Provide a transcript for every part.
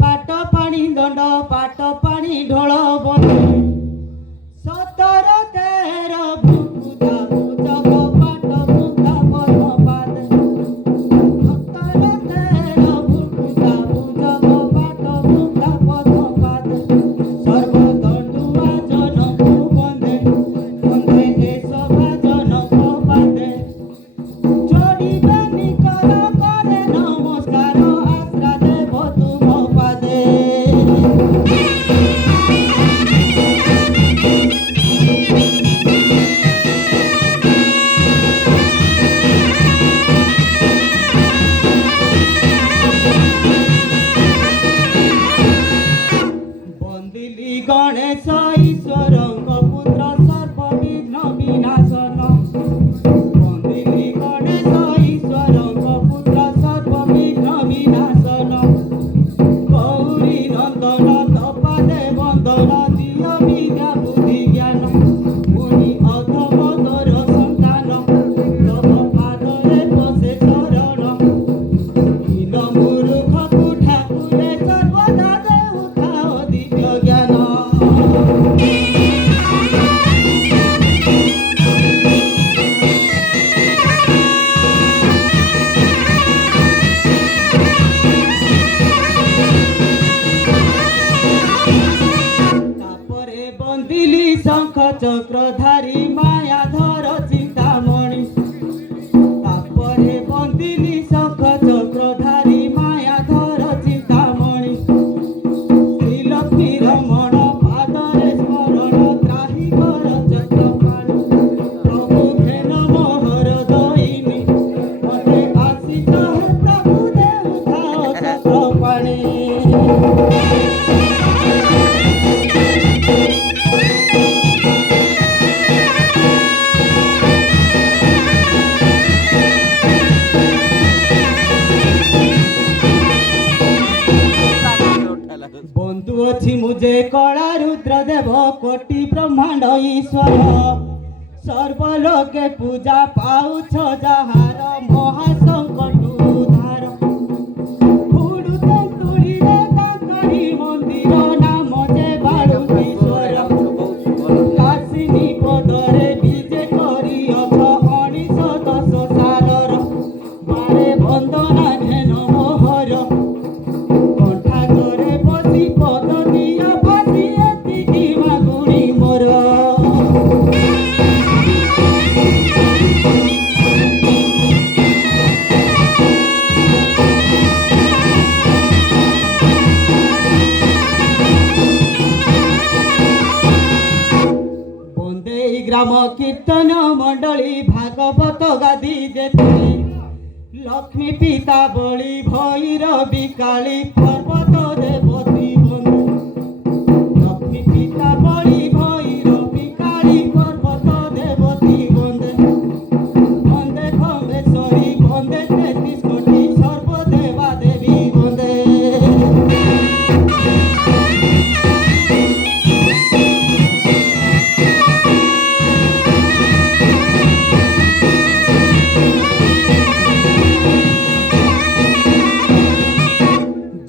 पाट पानी दंड पाट पानी ढोल बंदे 17 13 भूकुदा जग पाट भूका पद्मपाद 17 13 भूकुदा जग पाट भूका पद्मपाद सर्वदंडुआ जनकु बंदे बंदे ए सभा जनक बादे चढ़िबानी कर करे नमस्कार आश्रा देव तुम पादे। बंदिली गणेश ईश्वर पुत्र सर्वविघ्न विनाशन बंदिली गणेश ईश्वर पुत्र सर्वविघ्न विनाशन गौरी नंदन तपादे बंदन दिय विद्या बुद्धि ज्ञान मुनि अधमतर संतान तव पादरे बसे शरण दीन मूर्खକୁ ଠାକୁରେ ସର୍ବଦା ଦେଉଥାଅ ଦିବ୍ୟ ଜ୍ଞାନ। ତାପରେ ବନ୍ଦିଲି ଶଙ୍ଖ ଚକ୍ରଧାରୀ ମାୟାଧର ଚିନ୍ତାମଣି ତାପରେ ବନ୍ଦିଲି ଶଙ୍ଖ ଚକ୍ରଧାରୀ ମାୟାଧର ଚିନ୍ତାମଣି ଶ୍ରୀଲକ୍ଷ୍ମୀ ରମଣ ପାଦରେ ସ୍ମରଣ ତ୍ରାହି କର ଚକ୍ରପାଣି ପ୍ରଭୁ ଧେନ ମୋହର ଦଇନି ମତେ ଆଶିଷ ହେ ପ୍ରଭୁ ଦେଉଥାଅ ଚକ୍ରପାଣି। बंधु अच्छी मुझे कला रुद्र देव कोटि ब्रह्मांड ईश्वर सर्वलोके पूजा पाउछ जहार महासंकट उद्धार हुडु तेंतुड़ी रे ताकरी मंदिर नाम जे बालुकेश्वर काशिनी पदरे विजे करी अथ 1910 सालर बारे बंदना घेन मोहर कंठा करे बसी पद दिया बसी एतिकी मागुणी मोर। बंदेई ग्राम कीर्तन मंडली भागवत गादी जेते लक्ष्मी पिता बलि भैरवी काली पर्वत देवती बंदे लक्ष्मी पिता बलि भैरवी काली पर्वत देवती बंदे बंदे खमेश्वरी बंदे 33 कोटि सर्वदेवा देवी बंदे।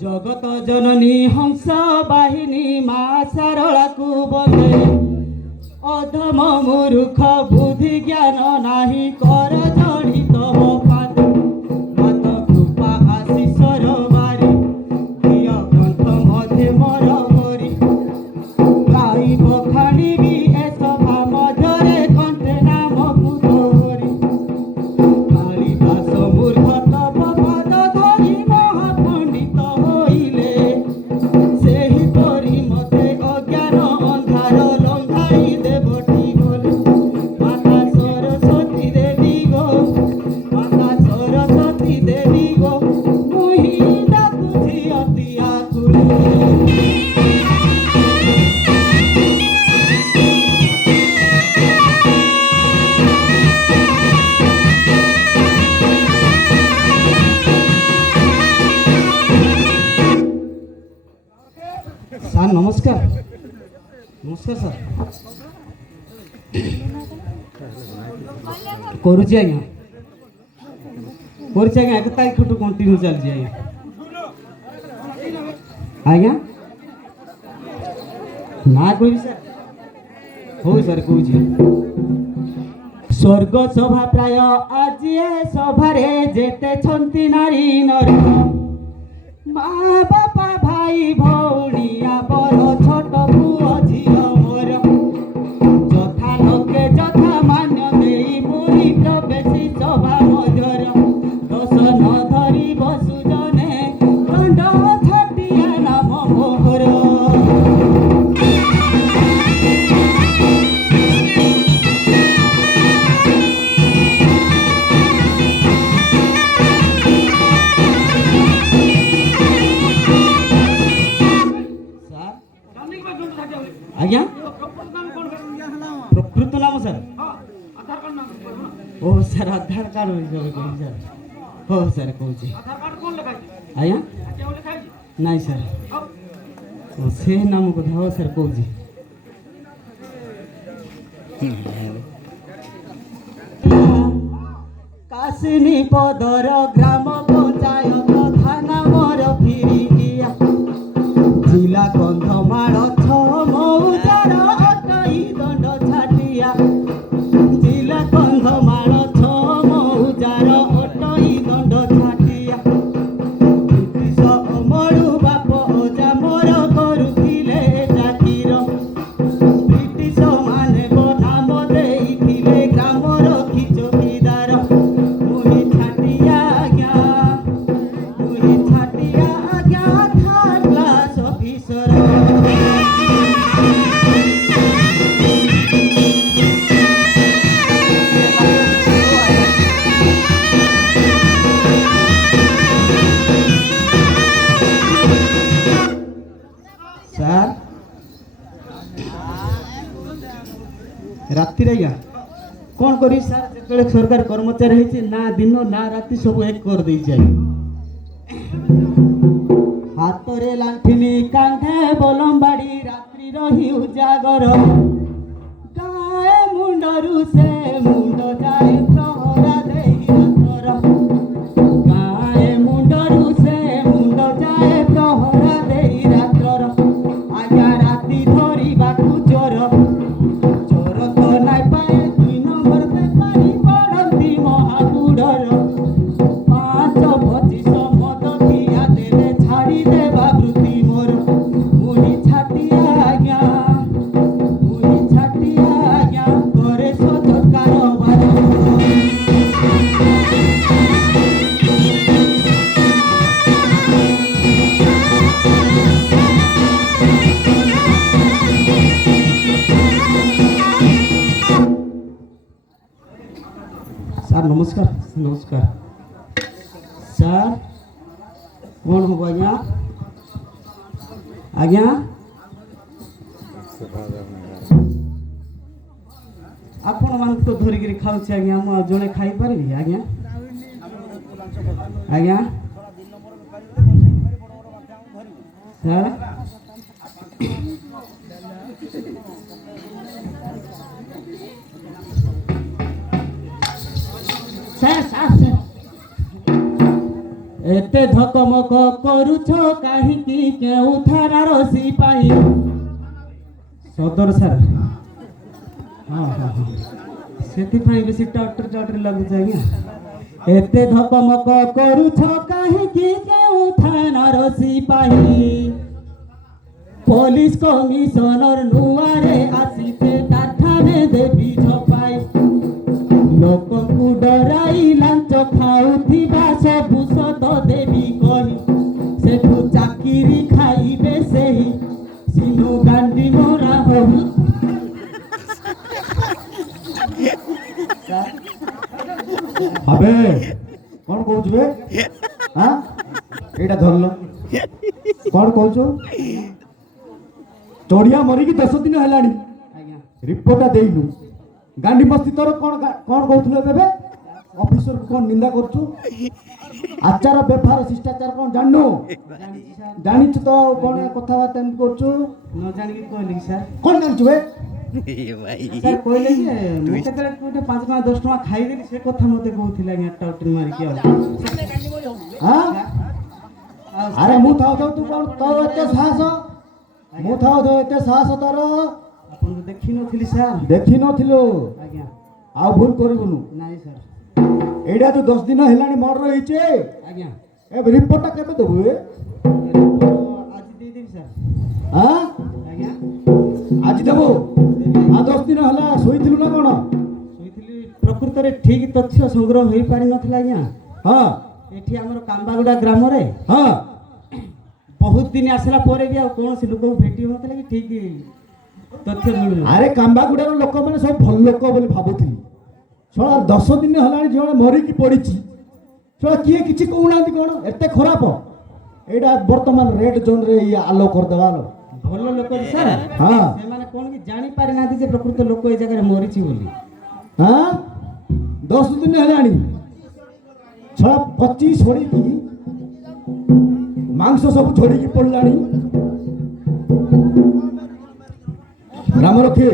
जगत जननी हंस वाहिनी मा सारला को बंदे अधम मूर्ख बुद्धि ज्ञान नाही कर जड़ी तव पाद मात कृपा आशीषर बारी दिय कंठ मध्य मर मरी गाई बखाणी भी ए सभा मध्यरे कंठे नाम कुतोरी कालिदास मूर्ख तव पाद धरी महापंडित होइले ସେହି ପରି ମତେ ଅଜ୍ଞାନ ଅନ୍ଧାର ଲଙ୍ଘାଇ ଦେବଟି ଗଲେ ମାତା ସରସ୍ୱତୀ ଦେବୀ ଗୋ ମାତା ସରସ୍ୱତୀ ଦେବୀ ଗୋ ମୁହିଁ ଡାକୁଛି ଅତି ଆକୁଳି। ସାର୍ ନମସ୍କାର। ନମସ୍କାର ସାର୍ କରୁଛି ଆଜ୍ଞା କରୁଛି ଆଜ୍ଞା 1 ତାରିଖଠୁ କଣ୍ଟିନ୍ୟୁ ଚାଲିଛି ଆଜ୍ଞା। ଆଜ୍ଞା ନା କହିବି ସାର୍ ହଉ ସାର୍ କହୁଛି ସ୍ୱର୍ଗ ସଭା ପ୍ରାୟ ଆଜି ଏ ସଭାରେ ଯେତେ ଛନ୍ତି ନାରୀ ନର ମା ବାପା ଭାଇ ଭଉଣୀ ବର ଛୋଟ ପୁଅ ଝିଅ ମୋର ଯଥା ଲୋକେ ଯଥା ମାନ୍ୟ ଦେଇ ମୁଇ ପ୍ରବେଶୀ ସଭା ମଧ୍ୟର ଦୋଷ ନ ଧରି ବସୁ ଜନେ ଦଣ୍ଡ ଛାଟିଆ ନାମ ମୋହର ଆଜ୍ଞା ପ୍ରକୃତ ନାମ ସାର୍ ଓ ସାର୍ ଆଧାର କାର୍ଡ ହିସାବରେ କହୁଛି ସାର୍ ହଉ ସାର୍ କହୁଛି ଆଜ୍ଞା ନାଇଁ ସାର୍ ସେ ନାମ କଥା ହଉ ସାର୍ କହୁଛି କାଶିନୀ ପଦର ଗ୍ରାମ ପଞ୍ଚାୟତ ଥାନା ମୋର ଫିରିକିଆ ଜିଲ୍ଲା କନ୍ଧମାଳ ମଉଜାର ଅଟଇ ଦଣ୍ଡ ଛାଟିଆ ଜିଲ୍ଲା କନ୍ଧମାଳ ମଉଜାର ଅଟଇ ଦଣ୍ଡ ଛାଟିଆ ବ୍ରିଟିଶ ଅମଳୁ ବାପ ଅଜା ମୋର କରୁଥିଲେ ଚାକିର ବ୍ରିଟିଶ ମାନେ ନାମ ଦେଇଥିଲେ ଗ୍ରାମର ଚୌକିଦାର ମୁହିଁ ଛାଟିଆ ଆଜ୍ଞା ଥାର୍ଡ କ୍ଲାସ ଅଫିସର ସାର୍ ରାତିରେ ଆଜ୍ଞା କ'ଣ କରିବି ସାର୍ ଯେତେବେଳେ ସରକାର କର୍ମଚାରୀ ହେଇଛି ନା ଦିନ ନା ରାତି ସବୁ ଏକ କରିଦେଇଛି ଆଜ୍ଞା ହାତରେ ଲାଣ୍ଠିନି କାନ୍ଧେ ବଲମ୍ବାଡ଼ି ରାତ୍ରି ରହି ଉଜାଗର ଗାଏ ମୁଣ୍ଡରୁ ସେ ମୁଣ୍ଡ ଯାଏ ପ୍ରହରା ଦେଇ ରାତର ଗାଏ ମୁଣ୍ଡରୁ ସେ ମୁଣ୍ଡ ଯାଏ ପ୍ରହରା ଦେଇ ରାତ୍ରର ଆଜ୍ଞା ରାତି ଧରିବାକୁ ଚୋର ତ ନାଇଁ ପାଏ 2 ନମ୍ବର ବେପାରୀ ପଡ଼ନ୍ତି ମହାକୁଡ଼ର 5-25 ମଦ ଖିଆ ଦେଲେ ଛାଡ଼ିଦେବା ବୃତ୍ତି ମୋର ମୁହିଁ ଛାଟିଆ ଆଜ୍ଞା କରେ ସଜ କାରବାର ସାର୍ ନମସ୍କାର ନମସ୍କାର ସାର୍ କ'ଣ ହବ ଆଜ୍ଞା ଆଜ୍ଞା ଆପଣମାନଙ୍କୁ ତ ଧରିକିରି ଖାଉଛି ଆଜ୍ଞା ମୁଁ ଆଉ ଜଣେ ଖାଇପାରିବି ଆଜ୍ଞା ଆଜ୍ଞା ସାର୍ ଏତେ ଧକମକ କରୁଛ କାହିଁକି କେଉଁ ଥାନାର ସିପାହୀ ସଦର ସାର୍ ହଁ ସେଥିପାଇଁ ବେଶୀ ଟଟର ଲାଗୁଛି ଆଜ୍ଞା ଏତେ ଧକମକ କରୁଛ କାହିଁକି କେଉଁ ଥାନାର ସିପାହୀ ପୋଲିସ କମିଶନର ନୂଆରେ ଆସିছে କାରଖାନେ ଦେବି ଝପାଇ ଲୋକଙ୍କୁ ଡରାଇ ଲାଞ୍ଚ ଖାଉଥିବା ସବୁ ସତ ଦେବି କହି ସେଠୁ ଚାକିରି ଖାଇବେ ସେହି ସିନୁ ଗାଣ୍ଡି ମରା ହବୁ আবে কোন কହୁଛୁ বে হ্যাঁ এইটা ধরল কোন কହୁଛୁ চড়িয়া মরিকি 10 দিন হেলানি রিপোর্টটা দেইলু গান্ডি মস্তি তোর কোন কোন কହୁଥିଲୁ ଏବେ অফিসর কোন নিন্দা করছু আচার ব্যবহার শিষ্টাচার কোন জানু জানিছু তো কোন কথাবার্তা এমনি করছু ন জানিকি কইলি স্যার কোন জানছু বে স্যার কইলে যে মতে কেতে কোটে 5 টাকা 10 টাকা খাই দেলি সে কথা মতে কହୁଥିଲା আজ্ঞা টাউটিন মারি কি হ্যাঁ ଆରେ ମୁଁ ଥାଉ ଥାଉ ତୁ କ'ଣ ତୋ ଏତେ ସାହସ ମୁଁ ଥାଉ ଥାଉ ଏତେ ସାହସ ତୋର ଆପଣଙ୍କୁ ଦେଖିନଥିଲି ସାର୍। ଦେଖିନଥିଲୁ ଆଜ୍ଞା ଆଉ ଭୁଲ କରିବୁନୁ ନାଇଁ ସାର୍। ଏଇଟା ତୁ 10 ଦିନ ହେଲାଣି ମର୍ଡର ହେଇଛି ଆଜ୍ଞା ଏ ରିପୋର୍ଟଟା କେବେ ଦେବୁ ଆଜି ଦେଇଦେବି ସାର୍। ହଁ ଆଜ୍ଞା ଆଜି ଦେବୁ ଆଉ 10 ଦିନ ହେଲା ଶୋଇଥିଲୁ ନା କ'ଣ ଶୋଇଥିଲି। ପ୍ରକୃତରେ ଠିକ୍ ତଥ୍ୟ ସଂଗ୍ରହ ହୋଇପାରିନଥିଲା ଆଜ୍ଞା। ହଁ ଏଠି ଆମର କାମ୍ବାଗୁଡ଼ା ଗ୍ରାମରେ ହଁ ବହୁତ ଦିନ ଆସିଲା ପରେ ବି ଆଉ କୌଣସି ଲୋକକୁ ଭେଟି ହେଉନଥିଲା କି ଠିକ୍ ତଥ୍ୟ ମିଳୁନି। ଆରେ କାମ୍ବାଗୁଡ଼ାର ଲୋକମାନେ ସବୁ ଭଲ ଲୋକ ବୋଲି ଭାବୁଥିଲି ଶଳା 10 ଦିନ ହେଲାଣି ଜଣେ ମରିକି ପଡ଼ିଛି ଶଳା କିଏ କିଛି କହୁନାହାନ୍ତି କ'ଣ ଏତେ ଖରାପ ଏଇଟା ବର୍ତ୍ତମାନ ରେଡ୍ ଜୋନ୍ରେ ଇଏ ଆଲୋ କରିଦେବା ଆଲୋ ଭଲ ଲୋକ ସାର୍। ହଁ ସେମାନେ କ'ଣ କି ଜାଣିପାରିନାହାନ୍ତି ଯେ ପ୍ରକୃତ ଲୋକ ଏ ଜାଗାରେ ମରିଛି ବୋଲି। ହଁ 10 ଦିନ ହେଲାଣି ଛଳା ପଚି ଛଡ଼ିକି ମାଂସ ସବୁ ଝଡ଼ିକି ପଡ଼ିଲାଣି ରାମ ରଖେ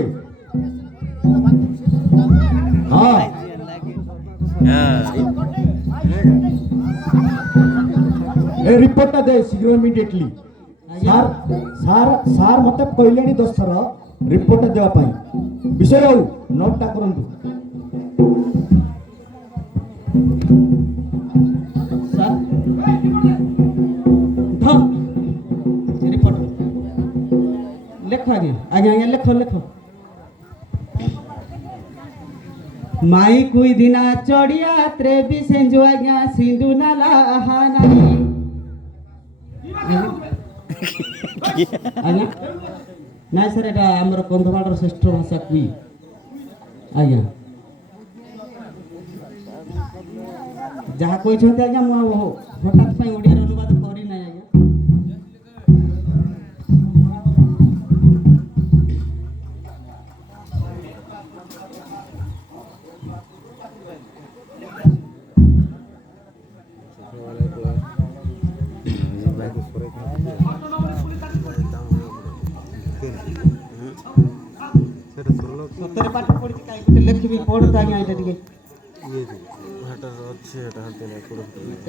ହଁ ଏ ରିପୋର୍ଟଟା ଦେ ଶୀଘ୍ର ଇମିଡିଏଟଲି ସାର୍ ସାର୍ ସାର୍ ମୋତେ କହିଲେଣି 10 ଥର ରିପୋର୍ଟଟା ଦେବା ପାଇଁ ବିଷୟ ଆଉ ନୋଟଟା କରନ୍ତୁ ସାର୍ ଧର ରିପୋର୍ଟ ଲେଖ ଆଜ୍ଞା ଆଜ୍ଞା ଆଜ୍ଞା ଲେଖ ଲେଖ। ମାଇ କୁଇ ଦିନା ଚଢ଼ିଆ ତ୍ରେବି ସେଞ୍ଜୁ ଆଜ୍ଞା ସିଣ୍ଡୁ ନାଲା ନାହିଁ ଆଜ୍ଞା ନାଇଁ ସାର୍ ଏଇଟା ଆମର କନ୍ଧମାଳର ଶ୍ରେଷ୍ଠ ଭାଷା କୁଇ ଆଜ୍ଞା ଯାହା କହିଛନ୍ତି ଆଜ୍ଞା ମୁଁ ଆଉ ହଠାତ୍ ପାଇଁ ଓଡ଼ିଆରେ ଅନୁବାଦ କରିନାହିଁ ଆଜ୍ଞା। ସତରେ ପାଠ ପଢ଼ିଛି କାହିଁ ଗୋଟେ ଲେଖିବି ପଢ଼ୁଥା ଆଜ୍ଞା ଏଇଟା ଟିକେ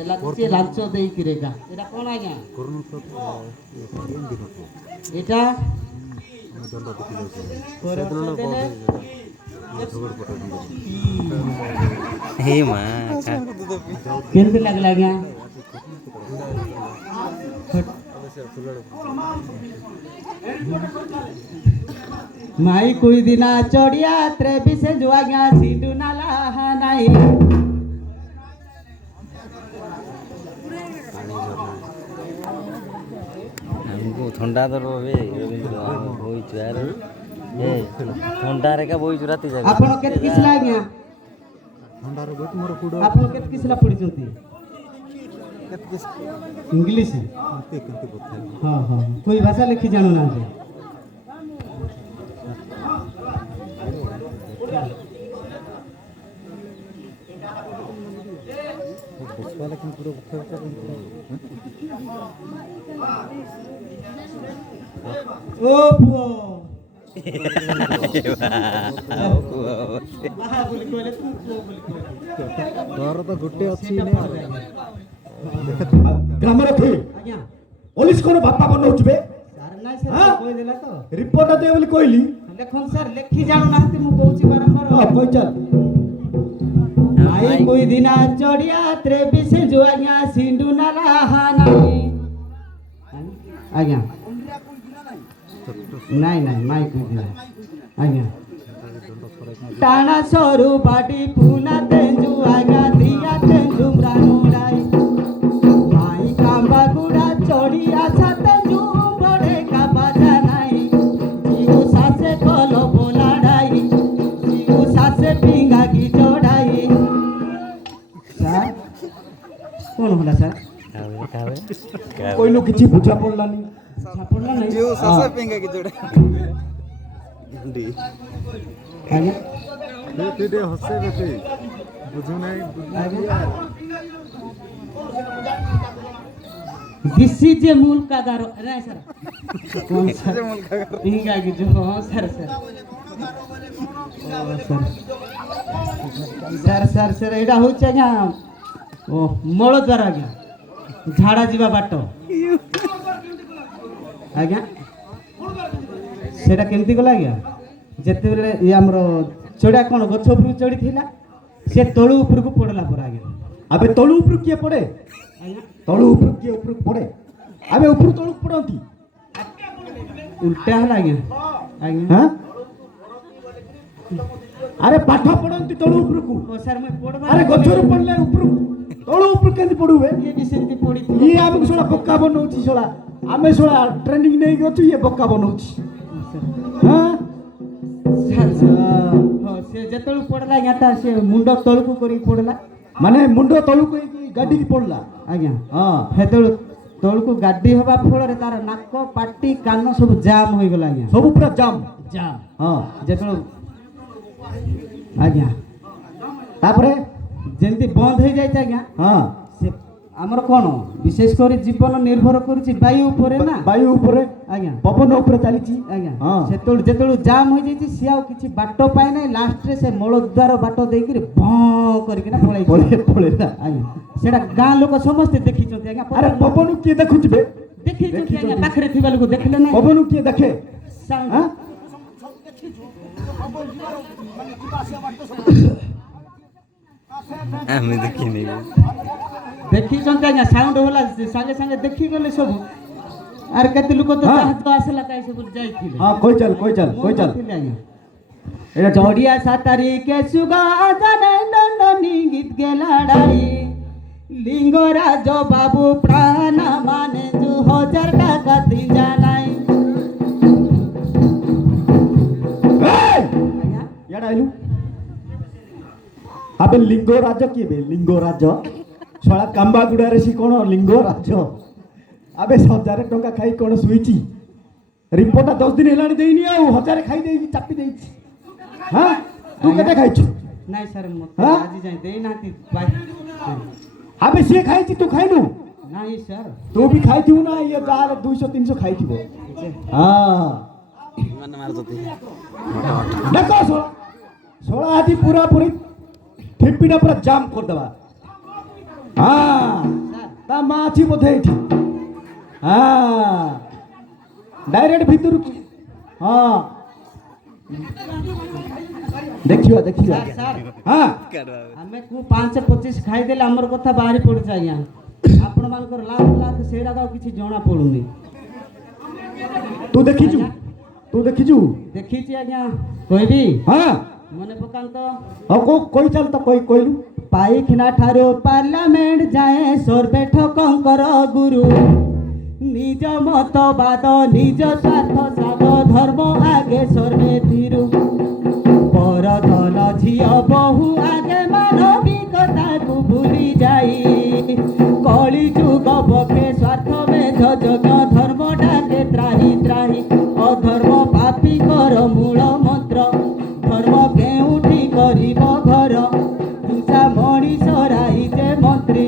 ଲାଗୁଛି ଲାଞ୍ଚ ଦେଇକିରେ ଏଇଟା ଏଇଟା କ'ଣ ଆଜ୍ଞା ଏଇଟା କେମିତି ଲାଗିଲା ଆଜ୍ଞା? ମାଇ କୁଇ ଦିନା ଚଢ଼ିଆ ତ୍ରେବି ସେ ଯୋ ଆଜ୍ଞା ସିଣ୍ଡୁ ନାଲା ନାହିଁ ଆମକୁ ଥଣ୍ଡା ତ ରହେ ରବୀନ୍ଦ୍ର ବଇଛୁ ଆରେ ଏ ଥଣ୍ଡାରେ କା ବଇଛୁ ରାତି ଯାକ ଆପଣ କେତେ କିସିଲା ଆଜ୍ଞା ଆପଣ କେତେ କିସିଲା ପଢ଼ିଛନ୍ତି ଇଂଲିଶ ହଁ ହଁ କୋଇ ଭାଷା ଲେଖି ଜାଣୁନାହାନ୍ତି ଓ ପୁଅ ବାହା ବୋଲି କହିଲେ ତୁ ପୁଅ ବୋଲି କହିଲେ ଘର ତ ଗୋଟେ ଅଛି ଗ୍ରାମ ରଖି ଆଜ୍ଞା ପୋଲିସ କ'ଣ ବାପା ବନଉଛୁ ବେ ସାର୍ ନାଇଁ ସାର୍ କହିଦେଲା ତ ରିପୋର୍ଟ ଦେ ବୋଲି କହିଲି ଦେଖନ୍ତୁ ସାର୍ ଲେଖି ଜାଣୁନାହାନ୍ତି ମୁଁ କହୁଛି ବାରମ୍ବାର କହି ଚାଲ ମାଇ କୁଇ ଦିନା ଚଢ଼ିଆ ତ୍ରେବି ସେ ଯୋ ଆଜ୍ଞା ସିଣ୍ଡୁ ନାଲା ନାହିଁ ଆଜ୍ଞା ନାଇଁ ନାଇଁ ମାଇ କୁଇ ଦିନା ଆଜ୍ଞା টানা সরু বাটি পুনা তেঞ্জু আগা দিয়া তেঞ্জু ব্রানুড়াই মাই কাম্বা গুড়া চড়িয়া সাতেঞ্জু বড়ে কাবা জানাই জিউ সাসে কলো বোলাড়াই জিউ সাসে পিঙ্গা কি চড়াই স্যার কোন হলা স্যার কইলো কিছু বুঝা পড়লানি পড়লা নাই জিউ সাসে পিঙ্গা কি চড়াই আগে বেটে হসে বেটে বুঝু নাই दिस इज ए मूल का गारो नहीं सर कौन सर इंगा की जो हाँ sir sir sir sir sir एटा हो गया ओ मल द्वारा गया झाड़ा जीवा बाट ଆଜ୍ଞା ସେଟା କେମିତି ଗଲା ଆଜ୍ଞା ଯେତେବେଳେ ଇଏ ଆମର ଚଢ଼ା କ'ଣ ଗଛ ଉପରକୁ ଚଢ଼ିଥିଲା ସେ ତଳୁ ଉପରକୁ ପଡ଼ିଲା ପରେ ଆଜ୍ଞା ଆବେ ତଳୁ ଉପରୁ କିଏ ପଡ଼େ ଆଜ୍ଞା ତଳୁ ଉପରୁ କିଏ ଉପରକୁ ପଡ଼େ ଆବେ ଉପରୁ ତଳକୁ ପଡ଼ନ୍ତି ଉଲ୍ଟା ହେଲା ଆଜ୍ଞା ଆଜ୍ଞା ହାଁ ଆରେ ପାଠ ପଢ଼ନ୍ତି ତଳୁ ଉପରକୁ ଓ ସାର୍ ମୁଁ ପଢ଼ବା ଆରେ ଗଛରୁ ପଡ଼ିଲେ ଉପରକୁ ତଳୁ ଉପରୁ କେମିତି ପଡ଼ିବେ ଇଏ ବି ସେମିତି ପଡ଼ିଥିବ ଇଏ ଆମକୁ ଶଳା ବୋକା ବନଉଛି ଶଳା ଆମେ ଶଳା ଟ୍ରେନିଂ ନେଇକି ଅଛୁ ଇଏ ବୋକା ବନଉଛି ହାଁ ସାର୍ ହଁ ସେ ଯେତେବେଳକୁ ପଡ଼ିଲା ଆଜ୍ଞା ତା ସେ ମୁଣ୍ଡ ତଳକୁ କରିକି ପଡ଼ିଲା ମାନେ ମୁଣ୍ଡ ତଳକୁ ହେଇକି ଗାଡ଼ିକି ପଡ଼ିଲା ଆଜ୍ଞା ହଁ ସେତେବେଳୁ ତଳକୁ ଗାଡ଼ି ହେବା ଫଳରେ ତାର ନାକ ପାଟି କାନ ସବୁ ଜାମ୍ ହୋଇଗଲା ଆଜ୍ଞା ସବୁ ପୁରା ଜାମ୍ ଜାମ୍ ହଁ ଯେତେବେଳେ ଆଜ୍ଞା ତାପରେ ଯେମିତି ବନ୍ଦ ହେଇଯାଇଛି ଆଜ୍ଞା ହଁ ସେ ଆମର କ'ଣ ବିଶେଷ କରି ଜୀବନ ନିର୍ଭର କରୁଛି ବାୟୁ ଉପରେ ନା ବାୟୁ ଉପରେ ଆଜ୍ଞା ପବନ ଉପରେ ଚାଲିଛି ଆଜ୍ଞା ହଁ ସେତେବେଳେ ଯେତେବେଳେ ଜାମ୍ ହୋଇଯାଇଛି ସିଏ ଆଉ କିଛି ବାଟ ପାଏ ନାହିଁ ଲାଷ୍ଟରେ ସେ ମଳଦ୍ୱାର ବାଟ ଦେଇକିରି ଭଁ କରିକିନା ପଳେଇଲା ଆଜ୍ଞା ସେଇଟା ଗାଁ ଲୋକ ସମସ୍ତେ ଦେଖିଛନ୍ତି ଆଜ୍ଞା ଆରେ ପବନ କିଏ ଦେଖୁଛି ବେ ଦେଖିଛନ୍ତି ଆଜ୍ଞା ପାଖରେ ଥିବା ଲୋକ ଦେଖିଲେ ନାହିଁ ପବନ କିଏ ଦେଖେ ସାଉଣ୍ଡ ହାଁ ଆମେ ଦେଖିନି ଦେଖିଛନ୍ତି ଆଜ୍ଞା ସାଉଣ୍ଡ ହେଲା ସାଙ୍ଗେ ସାଙ୍ଗେ ଦେଖିଗଲେ ସବୁ ଆରେ କେତେ ଲୋକ ତ ହଁ। ଜାହାଜ ଆସିଲା କାହିଁ ସବୁ ଯାଇଥିଲେ ହଁ କହିଚାଲ କହିଚାଲ ମୁଁ କହିଚାଲ ନଥିଲି ଆଜ୍ଞା এটা चढ़िया सातारी के सुगा जाने नंदनी गीत के लड़ाई लिंगराज बाबू प्राण माने 2000 टाका दिन जानाई ইয়াডা আইলু আবে লিঙ্গরাজ কি বে লিঙ্গরাজ ছড়া কাম্বা গুড়ারে সি কোন লিঙ্গরাজ আবে 1000 টଙ୍କା খাই কোন শুইছি রিপোর্টটা 10 দিন হেলানি দেইনি আউ 1000 খাই দেই চাপি দেইছি হ্যাঁ তু কেতে খাইছু नहीं सर मत हाँ? आज जाए दे ना थी भाई আবে সে খাইছি তু খাইনু नहीं सर তু বি খাইथिबु না ইয়ে যার 200 300 খাইथिबো হ্যাঁ ମାନେ ମାରୁଛନ୍ତି দেখো সোলা সোলা আদি পুরা পুরি ঠিপিটা পুরা জাম করে দেবা হ্যাঁ তা মা আছে বোধে এটি হ্যাঁ ডাইরেক্ট ভিতরକୁ হ্যাঁ ଦେଖିବା ଦେଖିବା सर सर হ্যাঁ ଆମେ କୁ 5-25 ଖାଇଦେଲେ ଆମର କଥା ବାହାରି ପଡୁଛି ଆଜ୍ଞା ଆପଣ ମାନଙ୍କର ଲାଖ ଲାଖ ସେଇଟା ଆଉ କିଛି ଜଣା ପଡୁନି ତୁ ଦେଖିଛୁ ତୁ ଦେଖିଛୁ ଦେଖିଛି ଆଜ୍ଞା କହିବି হ্যাঁ ମନେ ପକାନ୍ତ ଆଉ କଇ ଚାଲ ତ କହିଲୁ ପାଇଖାନା ଠାରୁ ପାର୍ଲାମେଣ୍ଟ ଯାଏ ସର୍ବେଠକଙ୍କର ଗୁରୁ ନିଜ ମତବାଦ ନିଜ ସ୍ୱାର୍ଥ ସାଧ ଧର୍ମ ଆଗେ ସର୍ବେ ଥିରୁ ପରଧନ ଝିଅ ବହୁ ଆଗେ ମାନବିକତାକୁ ଭୁଲି ଯାଇ କଳି ଯୁଗ ପକ୍ଷେ ସ୍ୱାର୍ଥ ମେଧ ଯଜ୍ଞ ଧର୍ମଟାକେ ତ୍ରାହି ତ୍ରାହି ଅଧର୍ମ ପାପୀଙ୍କର ମୂଳ ମନ୍ତ୍ର ଧର୍ମ କେଉଁଠି କରିବ ଘର ହିଂସା ମଣିଷ ରାଇଜେ ମନ୍ତ୍ରୀ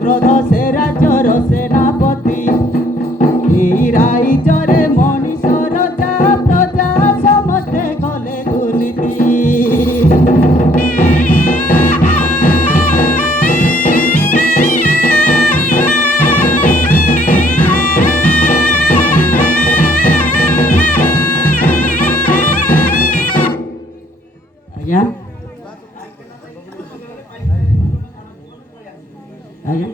କ୍ରୋଧ ସେ ରାଜ୍ୟର ସେନାପତି এই রাইজরে মଣିষর যা প্রজা সমস্তে গলে দুর্নীতি ଆଜ୍ଞା ଆଜ୍ଞା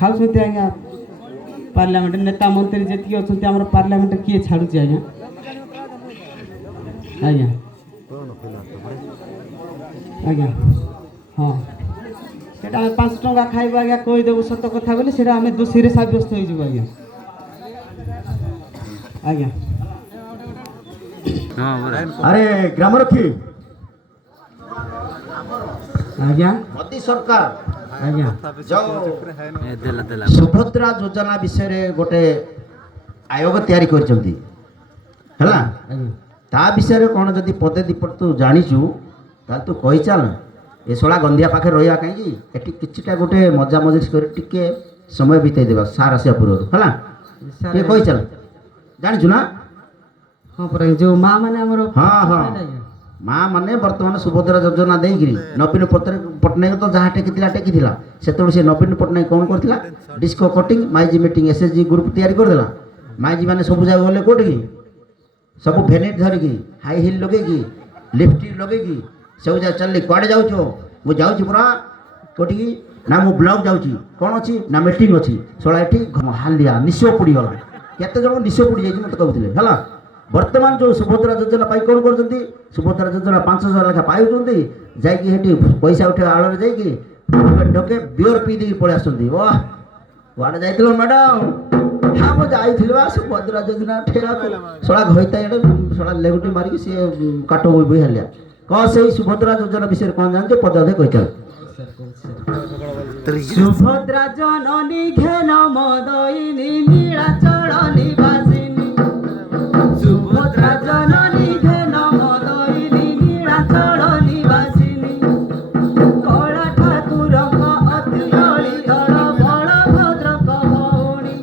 ଖାଉଛନ୍ତି ଆଜ୍ଞା ପାର୍ଲାମେଣ୍ଟ ନେତା ମନ୍ତ୍ରୀ ଯେତିକି ଅଛନ୍ତି ଆମର ପାର୍ଲାମେଣ୍ଟ କିଏ ଛାଡ଼ୁଛି ଆଜ୍ଞା ଆଜ୍ଞା ଆଜ୍ଞା ହଁ ସେଇଟା ଆମେ 5 ଟଙ୍କା ଖାଇବୁ ଆଜ୍ଞା କହିଦେବୁ ସତ କଥା ବୋଲି ସେଇଟା ଆମେ ଦୋଷୀରେ ସାବ୍ୟସ୍ତ ହେଇଯିବୁ ଆଜ୍ଞା ଆଜ୍ଞା ହଁ ପରା ଆରେ ଗ୍ରାମରକ୍ଷୀ ଆଜ୍ଞା ମୋଦି ସରକାର ଆଜ୍ଞା ଯୋଉ ଏ ଦେଲା ଦେଲା ସୁଭଦ୍ରା ଯୋଜନା ବିଷୟରେ ଗୋଟେ ଆୟୋଗ ତିଆରି କରିଛନ୍ତି ହେଲା ଆଜ୍ଞା ତା ବିଷୟରେ କ'ଣ ଯଦି ପଦେ ଦିପଦ ତୁ ଜାଣିଛୁ ତାହେଲେ ତୁ କହିଚାଲ ଏ ଶଳା ଗନ୍ଧିଆ ପାଖରେ ରହିବା କାହିଁକି ଏଠି କିଛିଟା ଗୋଟେ ମଜା ମଜଲିସ୍ କରି ଟିକେ ସମୟ ବିତେଇ ଦେବା ସାର୍ ଆସିବା ପୂର୍ବରୁ ହେଲା ସାର୍ ଟିକେ କହିଚାଲ ଜାଣିଛୁ ନା ହଁ ପରା ଯୋଉ ମା ମାନେ ଆମର ହଁ ହଁ ଆଜ୍ଞା ମା ମାନେ ବର୍ତ୍ତମାନ ସୁଭଦ୍ରା ଯୋଜନା ଦେଇକିରି ନବୀନ ପଟ୍ଟନାୟକ ତ ଯାହା ଟେକିଥିଲା ସେତେବେଳେ ସେ ନବୀନ ପଟ୍ଟନାୟକ କ'ଣ କରିଥିଲା ଡିସ୍କୋ କଟିଂ ମାଇଜି ମିଟିଂ SSG ଗ୍ରୁପ୍ ତିଆରି କରିଦେଲା। ମାଇଜି ମାନେ ସବୁ ଜାଗା ଗଲେ କୋଉଠିକି ସବୁ ଭେନିଟ୍ ଧରିକି ହାଇ ହିଲ୍ ଲଗେଇକି ଲିପଷ୍ଟିକ୍ ଲଗେଇକି ସବୁ ଜାଗା ଚାଲିଲି କୁଆଡ଼େ ଯାଉଛ ମୁଁ ଯାଉଛି ପୁରା କୋଉଠିକି ନା ମୁଁ ବ୍ଲକ୍ ଯାଉଛି କ'ଣ ଅଛି ନା ମିଟିଂ ଅଛି ଶଳା ଏଠି ହାଲିଆ ନିଶ ପଡ଼ିଗଲା କେତେ ଜଣ ନିଶ ପଡ଼ିଯାଇଛି ମୋତେ କହୁଥିଲେ ହେଲା। ବର୍ତ୍ତମାନ ଯେଉଁ ସୁଭଦ୍ରା ଯୋଜନା ପାଇଁ କ'ଣ କରୁଛନ୍ତି ସୁଭଦ୍ରା ଯୋଜନା 5,000 ଲେଖା ପାଉଛନ୍ତି ଯାଇକି ସେଠି ପଇସା ଉଠେଇବା ଆଳରେ ଯାଇକି ଢୋକେ ବିୟର ପିଇ ଦେଇକି ପଳେଇ ଆସୁଛନ୍ତି। ଓ କୁଆଡ଼େ ଯାଇଥିଲ ମ୍ୟାଡ଼ାମ୍ ହଁ ମୁଁ ଯାଇଥିଲି ବା ସୁଭଦ୍ରା ଯୋଜନା ଉଠେଇବାକୁ ଶଳା ଘଇତା ଏଡ଼େ ଶଳା ଲେଗୁଟି ମାରିକି ସିଏ କାଟ ବୋଇ ହେଲିଆ କ'ଣ ସେଇ ସୁଭଦ୍ରା ଯୋଜନା ବିଷୟରେ କ'ଣ ଜାଣିଛ ପଦାର୍ଥ କହିଥାଉ। ସୁଭଦ୍ରା ଜନନୀ ଘେନ ମଦଇନି ନୀଳାଚଳ ନିବାସିନୀ ସୁଭଦ୍ରା ଜନନୀ ଘେନ ମଦଇନି ନୀଳାଚଳ ନିବାସିନୀ କଳା ଠାକୁରଙ୍କ ଅତି ଦଳ ବଳଭଦ୍ରଙ୍କ ଭଉଣୀ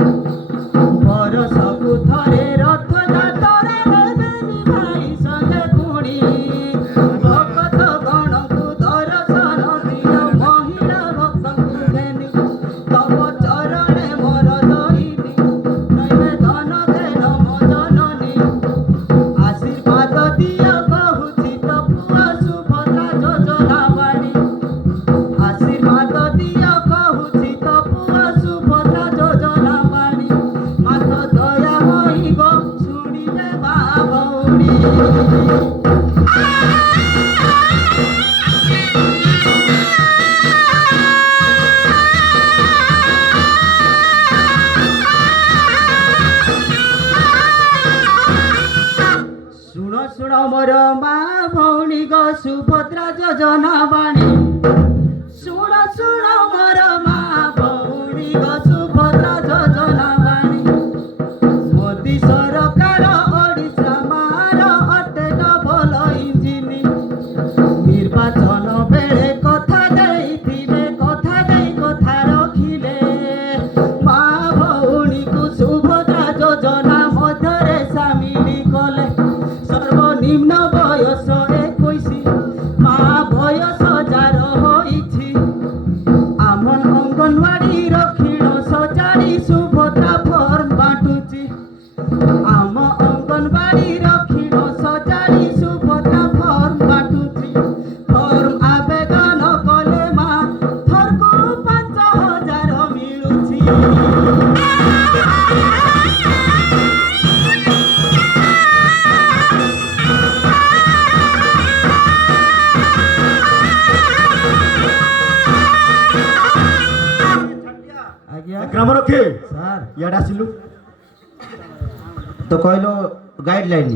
ବରଷକୁ ଥରେ ରଥଯାତ୍ରା ହେବେନି ଭାଇ ସଙ୍ଗେ ପୁଣି ଭକ୍ତ ଗଣଙ୍କୁ ଦର୍ଶନ ଦିଅ ମହିଳା ଭକ୍ତଙ୍କୁ ଘେନି ତବ ଚରଣେ ମୋର ଦଇନି ନୈବେଦନ ଦେନ ମୋ ଜନନୀ ଆଶୀର୍ବାଦ ଦିଅ କହୁଛି ତ ପୁଅ ସୁଭଦ୍ରା ଯୋଜନା ବାଣୀ ଆଶୀର୍ବାଦ ଦିଅ କହୁଛି ତ ପୁଅ ସୁଭଦ୍ରା ଯୋଜନା ବାଣୀ ମାତ ଦୟା ହୋଇବ ଶୁଣିବେ ମା ଭଉଣୀ। ଶୁଣ ଶୁଣ ମୋର ମା ଭଉଣୀ ଗ ସୁଭଦ୍ରା ଯୋଜନା ବାଣୀ ଶୁଣ ଶୁଣ ମୋର ମା ଭଉଣୀ ଗ ସୁଭଦ୍ରା ଯୋଜନା ବାଣୀ ମୋଦି ସରକାର ଓଡ଼ିଶା ମାର ଅଟେ ଡବଲ ଇଞ୍ଜିନ ନିର୍ବାଚନ ବେଳେ କଥା ଦେଇଥିଲେ କଥା ଦେଇ କଥା ରଖିଲେ ମା ଭଉଣୀକୁ ସୁଭଦ୍ରା ଯୋଜନା ମଧ୍ୟରେ ସାମିଲ କଲେ ସର୍ବନିମ୍ନ ବୟସ 21 ମା ବୟସ ଯାର ହୋଇଛି ଆମ ଅଙ୍ଗନବାଡ଼ିର କ୍ଷୀଣ ସଜାଡ଼ି ସୁଭଦ୍ରା ଫର୍ମ ବାଣ୍ଟୁଛି ଆମ ଅଙ୍ଗନବାଡ଼ିର କ୍ଷୀଣ ସଜାଡ଼ି ସୁଭଦ୍ରା ଫର୍ମ ବାଣ୍ଟୁଛି ଫର୍ମ ଆବେଦନ କଲେ ମା ଥରକୁ 5,000 ମିଳୁଛି। ଆଜ୍ଞା ଗ୍ରାମ ରଖେ ସାର୍ ଇଆଡ଼େ ଆସିଲୁ ତ କହିଲ ଗାଇଡ଼ଲାଇନ୍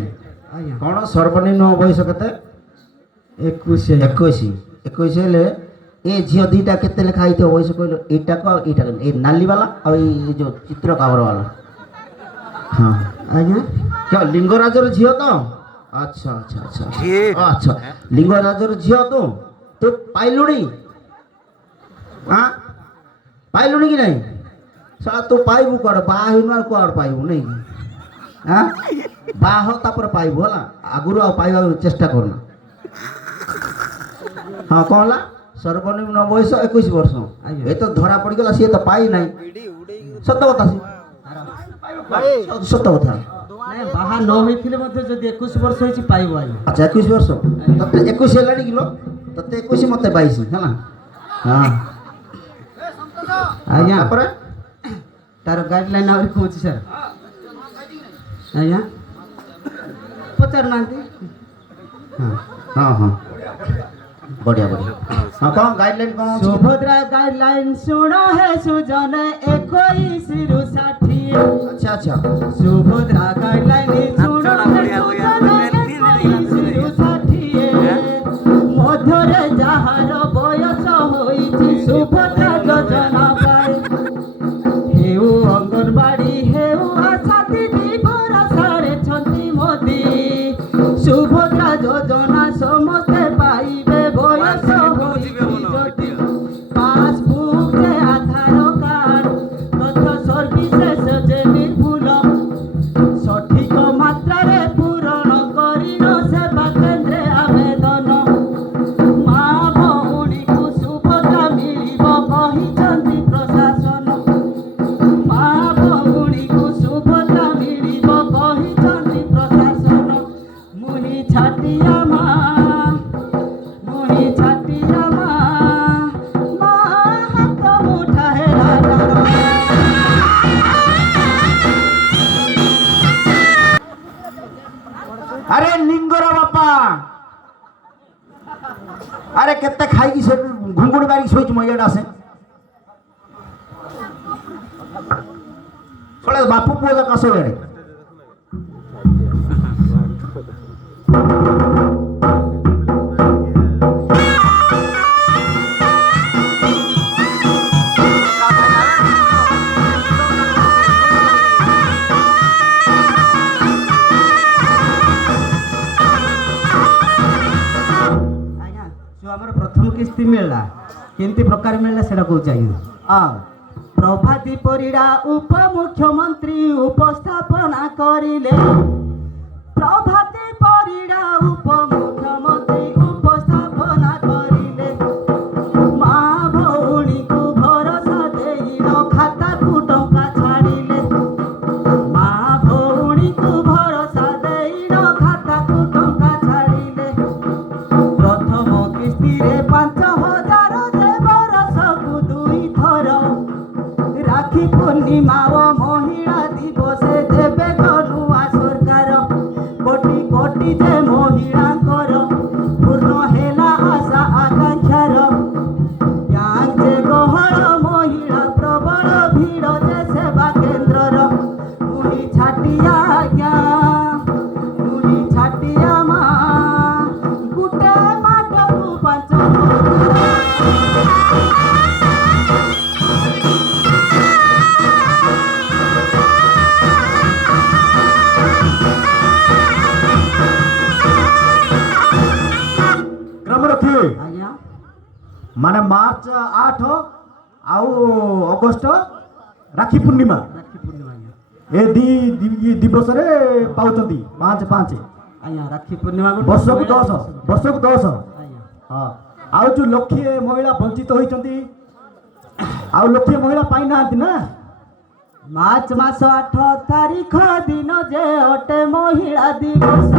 ଆଜ୍ଞା କ'ଣ ସର୍ବନିମ୍ନ ବୟସ କେତେ 21 21 ହେଲେ ଏ ଝିଅ ଦୁଇଟା କେତେ ଲେଖା ହେଇଥିବ ବୟସ କହିଲ ଏଇଟାକୁ ଆଉ ଏଇଟା ଏ ନାଲି ବାଲା ଆଉ ଏଇ ଯେଉଁ ଚିତ୍ର କାବର ବାଲା ହଁ ଆଜ୍ଞା क्या लिंगराजर झियो तो अच्छा अच्छा अच्छा अच्छा लिंगराजर झियो तो पाइलुणी हाँ पाइलुणी कि नहीं साला तो पाइबू कड़ बाहिनु कड़ पाइबू नहीं हाँ बाह तापर पाइबू होला आगुरु आ पाइबा चेष्टा करना हाँ कौन ला सर्वनिम्न बयस 21 वर्ष ये तो धरा पड़ गला सी तो पाई नहीं सत कथा सत कथा ନାଇଁ ବାହା ନ ହେଇଥିଲେ ମଧ୍ୟ ଯଦି 21 ବର୍ଷ ହେଇଛି ପାଇବ ଆଜ୍ଞା। अच्छा 21 वर्ष तते 21 हेलानी किलो तते 21 मते 22 है ना हाँ ଆଜ୍ଞା पर ତାର ଗାଇଡଲାଇନ୍ ଆହୁରି କହୁଛି ସାର୍ ଆଜ୍ଞା ପଚାରୁନାହାନ୍ତି हाँ हाँ हाँ बढ़िया बढ़िया हाँ कौन गाइडलाइन कौन ସୁଭଦ୍ରା ଗାଇଡଲାଇନ୍ ଶୁଣ ହେ ସୁଜନ 21 ରୁ 60 अच्छा अच्छा ସୁଭଦ୍ରା ଗାଇଡଲାଇନ୍ ଶୁଣ ହେ ସୁଜନ 21 ରୁ 60 ମଧ୍ୟରେ ଯାହାର ବୟସ ହୋଇଛି ସୁଭଦ୍ରା ଯୋଜନା ପାଏ ହେଉ ଅଙ୍ଗନବାଡ଼ି ହେଉ ଆଶା ଦିଦି ଭରସାରେ ଛନ୍ତି ମୋଦି ସୁଭଦ୍ରା ଯୋଜନା ସମସ୍ତେ ପାଇବେ ବୟସ ହୋଇଛି ଯଦି ପାସବୁକ୍ରେ ଆଧାର କାର୍ଡ ତଥ୍ୟ ସର୍ଭିସେସ୍ ଯେ ନିର୍ଭୁଲ ସଠିକ ମାତ୍ରାରେ ପୂରଣ କରିନ ସେବା କେନ୍ଦ୍ରେ ଆବେଦନ କହୁଛି ମୁଁ ଇଆଡ଼େ ଆସେ ଶଳେ ବାପୁ ପୁଅ ଯାକ ଆସ ଇଆଡ଼େ ଆଜ୍ଞା ଯୋଉ ଆମର ପ୍ରଥମ କିସ୍ତି ମିଳିଲା କେମିତି ପ୍ରକାର ମିଳିଲା ସେଟା କହୁଛି ଆଜ୍ଞା ପ୍ରଭାତୀ ପରିଡ଼ା ଉପମୁଖ୍ୟମନ୍ତ୍ରୀ ଉପସ୍ଥାପନା କରିଲେ ପ୍ରଭାତୀ ପରିଡ଼ା ଉପମୁଖ୍ୟମନ୍ତ୍ରୀ ଉପସ୍ଥାପନା କରିଲେ ମା ଭଉଣୀକୁ ଭରସା ଦେଇ ନ ଖାତାକୁ ଟଙ୍କା ଛାଡ଼ିଲେ ମା ଭଉଣୀକୁ ଭରସା ଦେଇ ନ ଖାତାକୁ ଟଙ୍କା ଛାଡ଼ିଲେ ପ୍ରଥମ କିସ୍ତିରେ 5,000 ଯେ ବର୍ଷକୁ 2 ଥର ରାକ୍ଷୀ ପୂର୍ଣ୍ଣିମା ଓ ମହିଳା ଦିବସେ ଦେବେ ନୂଆ ସରକାର କୋଟି କୋଟି ଯେ ମହିଳାଙ୍କର ପୂର୍ଣ୍ଣ ହେଲା ଆଶା ଆକାଂକ୍ଷାର ବ୍ୟାଙ୍କ ଯେ ଗହଳ ମହିଳା ପ୍ରବଳ ଭିଡ଼ ଯେ ସେବା କେନ୍ଦ୍ରର ମୁହିଁ ଛାଟିଆ ଆଜ୍ଞା ମୁହିଁ ଛାଟିଆ ମା ଗୁଟେ ମାଟକୁ 5,000 ଗ୍ରାମରକ୍ଷୀ ଆଜ୍ଞା ମାନେ ମାର୍ଚ୍ଚ 8 ଆଉ ଅଗଷ୍ଟ ରାକ୍ଷୀ ପୂର୍ଣ୍ଣିମା ରାକ୍ଷୀ ପୂର୍ଣ୍ଣିମା ଆଜ୍ଞା ଏ ଦିବସରେ ପାଉଛନ୍ତି 5 ଆଜ୍ଞା ରାକ୍ଷୀ ପୂର୍ଣ୍ଣିମା ବର୍ଷକୁ 10 ଆଜ୍ଞା ହଁ ଆଉ ଯୋଉ ଲକ୍ଷେ ମହିଳା ବଞ୍ଚିତ ହୋଇଛନ୍ତି ଆଉ ଲକ୍ଷେ ମହିଳା ପାଇନାହାନ୍ତି ନା ମାର୍ଚ୍ଚ ମାସ 8 ତାରିଖ ଦିନ ଯେ ଅଟେ ମହିଳା ଦିବସ